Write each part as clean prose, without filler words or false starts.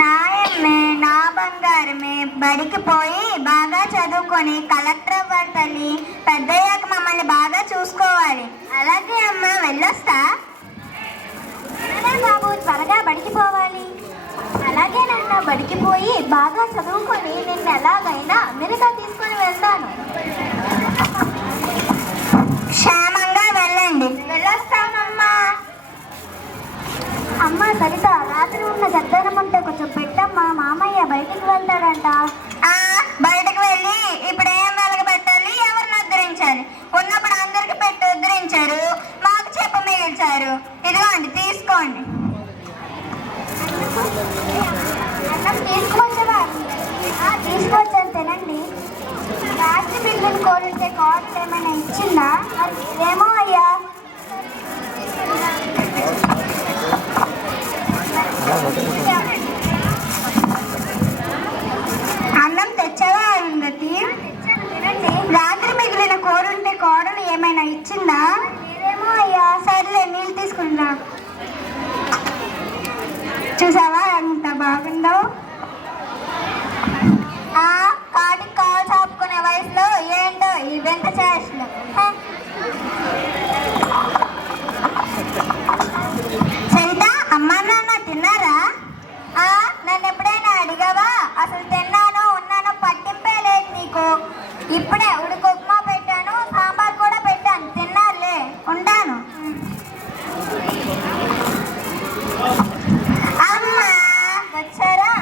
నాయమ్మే నా బంగారమే, బడికి పోయి బాగా చదువుకొని కలెక్టర్ అవ్వాలి తల్లి. పెద్దయ్యాక మమ్మల్ని బాగా చూసుకోవాలి. అలాగే అమ్మ, వెళ్ళొస్తా. బాబు త్వరగా బడికి పోవాలి. అలాగే నాన్న, బడికి పోయి బాగా చదువుకొని నిన్ను ఎలాగైనా అమెరికా తీసుకొని వెళ్తాను. క్షేమంగా వెళ్ళండి. వెళ్ళొస్తానమ్మా. అమ్మ సరిత, రాత్రి ఉన్న చద్దనం ఉంటే కొంచెం పెట్టమ్మా, మామయ్య బయటికి వెళ్తాడంట. బయటకు వెళ్ళి ఇప్పుడు ఏం వెలగబెట్టాలి, ఎవరిని ఉద్ధరించాలి? ఉన్నప్పుడు అందరికి పెట్టి ఉద్ధరించారు, మాకు చెప్ప మిగిల్చారు. ఇదిగోండి తీసుకోండి. అన్నం తీసుకొచ్చావా? తీసుకొచ్చాను, తినండి. రాత్రి పిల్లలు కోరుంటే కోడలు ఏమైనా ఇచ్చిందా? ఏమో అయ్యా. అన్నం తెచ్చావా అరుంధతి? తినండి. రాత్రి మిగిలిన కోరుంటే కోడలు ఏమైనా ఇచ్చిందా? ఏమో అయ్యా. సర్లే, నీళ్ళు తీసుకుంటా. చూసావా ఎంత బాగుందో? కాటికి కాలు చాపుకునే వయసులో ఏంటో ఈ వెంట చేసిన. సరిత, అమ్మా నాన్న తిన్నారా? నన్ను ఎప్పుడైనా అడిగావా? అసలు తిన్నానో ఉన్నానో పట్టింపే లేదు నీకు. ఇప్పుడే ఉడుకు ఉప్మా పెట్టాను, సాంబార్ కూడా పెట్టాను. తిన్నారులే, ఉంటాను. అమ్మా వచ్చారా?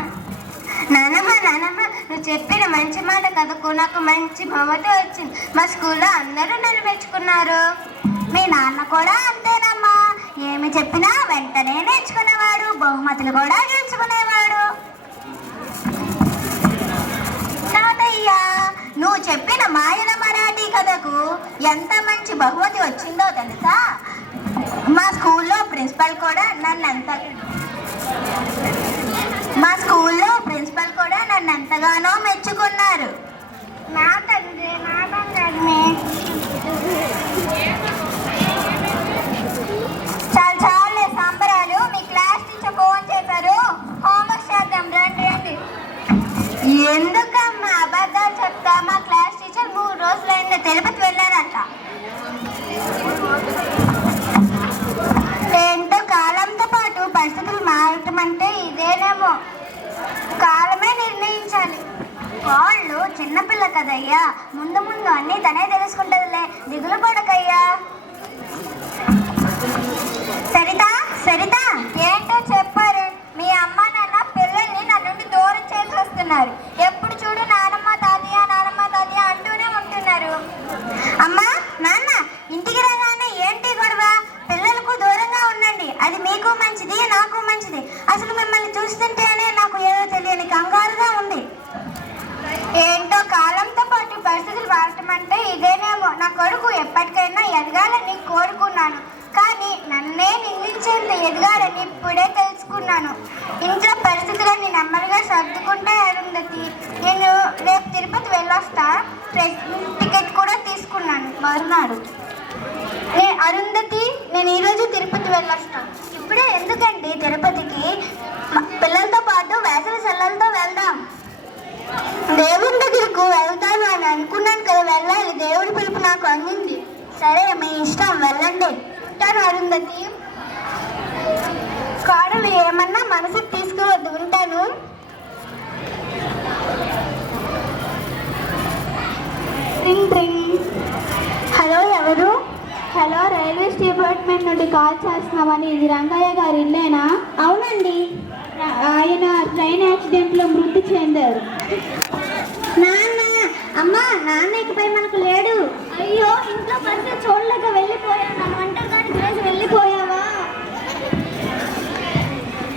నానమ్మ నానమ్మ, నువ్వు చెప్పిన మంచి మాట కదకు నాకు మంచి బహుమతి వచ్చింది. మా స్కూల్లో అందరూ నన్ను మెచ్చుకున్నారు. మీ నాన్న కూడా అంతేనమ్మా, ఏమి చెప్పినా వెంటనే నేర్చుకునేవాడు, బహుమతులు కూడా గెలుచుకునేవాడు. తాతయ్య, నువ్వు చెప్పిన మాయల మరాఠీ కథకు ఎంత మంచి బహుమతి వచ్చిందో తెలుసా? మా స్కూల్లో ప్రిన్సిపల్ కూడా నన్ను ఎంతగానో మెచ్చుకున్నారు. నా తండ్రి నా బంగారమే. చాలే సంబరాలు. మీ క్లాస్ టీచర్ ఫోన్ చేశారు, హోంవర్క్ చేద్దాం రండి రండి. ఎందుకమ్మా అబద్ధాలు చెప్తా? మా క్లాస్ టీచర్ 3 రోజులైంది తిరుపతి వెళ్ళారంట. ఏంటో కాలంతో పాటు పరిస్థితులు మారటం అంటే ఇదేనేమో. కాలమే నిర్ణయించాలి. వాళ్ళు చిన్నపిల్ల కదయ్యా, ముందు ముందు అన్నీ తనే తెలుసుకుంటుందిలే, దిగులు పడకయ్యా. సరిత సరిత, ఏంటో చెప్పారు? మీ అమ్మ నాన్న పిల్లల్ని నా నుండి దూరం చేసి వస్తున్నారు. ఎప్పుడు చూడు నానమ్మ తాతయ్య నానమ్మ తాతయ్య అంటూనే ఉంటున్నారు. అమ్మా నాన్న, ఇంటికి రాగానే ఏంటి గొడవ? పిల్లలకు దూరంగా ఉండండి, అది మీకు మంచిది నాకు మంచిది. అసలు మిమ్మల్ని చూస్తుంటేనే నాకు ఏదో తెలియని కంగారుగా ఉంది. ఏంటో కాలంతో పాటు పరిస్థితులు మారటం అంటే ఇదేనేమో. నా కొడుకు ఎప్పటికైనా ఎదగాలని కోరుకున్నాను, కానీ నన్నే నిందించేంత ఎదగాలని ఇప్పుడే తెలుసుకున్నాను. ఇంట్లో పరిస్థితులన్నీ నెమ్మదిగా సర్దుకుంటే అరుంధతి. నేను రేపు తిరుపతి వెళ్ళొస్తా. టికెట్ కూడా తీసుకున్నాను మరునాడు. అరుంధతి, నేను ఈరోజు తిరుపతి వెళ్ళొస్తాను. ఇప్పుడే ఎందుకండి తిరుపతికి? పిల్లలతో పాటు వేసవి సెలవులతో వెళ్దాం. దేవుని దగ్గరకు వెళ్తాను అని అనుకున్నాను కదా, వెళ్ళాలి. దేవుడి పిలుపు నాకు అందింది. సరే, మీ ఇష్టం, వెళ్ళండి. ఉంటాను అరుంధతి. కోడలు ఏమన్నా మనసుకు తీసుకోవద్దు, ఉంటాను. హలో, ఎవరు? హలో, రైల్వేస్ డిపార్ట్మెంట్ నుండి కాల్ చేస్తున్నామని. ఇది రంగయ్య గారి ఇల్లేనా? అవునండి. ఆయన ట్రైన్ యాక్సిడెంట్లో మృతి చెందారు. నాన్న, అమ్మా, నాన్న ఇకపై మనకు లేడు. అయ్యో, ఇంట్లో పరిస్థితి చూడలేక వెళ్ళిపోయాను. వంటకానికి వేసి వెళ్ళిపోయావా?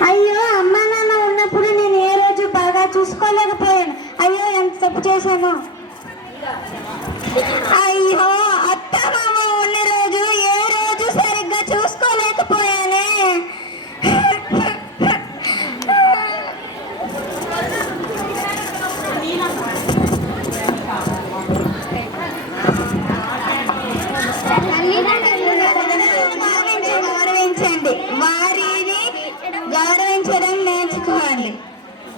అయ్యో, అమ్మా నాన్న ఉన్నప్పుడు నేను ఏ రోజు బాగా చూసుకోలేకపోయాను. అయ్యో, ఎంత తప్పు చేశాను. అయ్యో, అత్త మామ ఉన్న రోజు ఏ రోజు సరిగ్గా చూసుకోలేకపోయానే. గౌరవించండి, వారిని గౌరవించడం నేర్చుకో. తల్లి.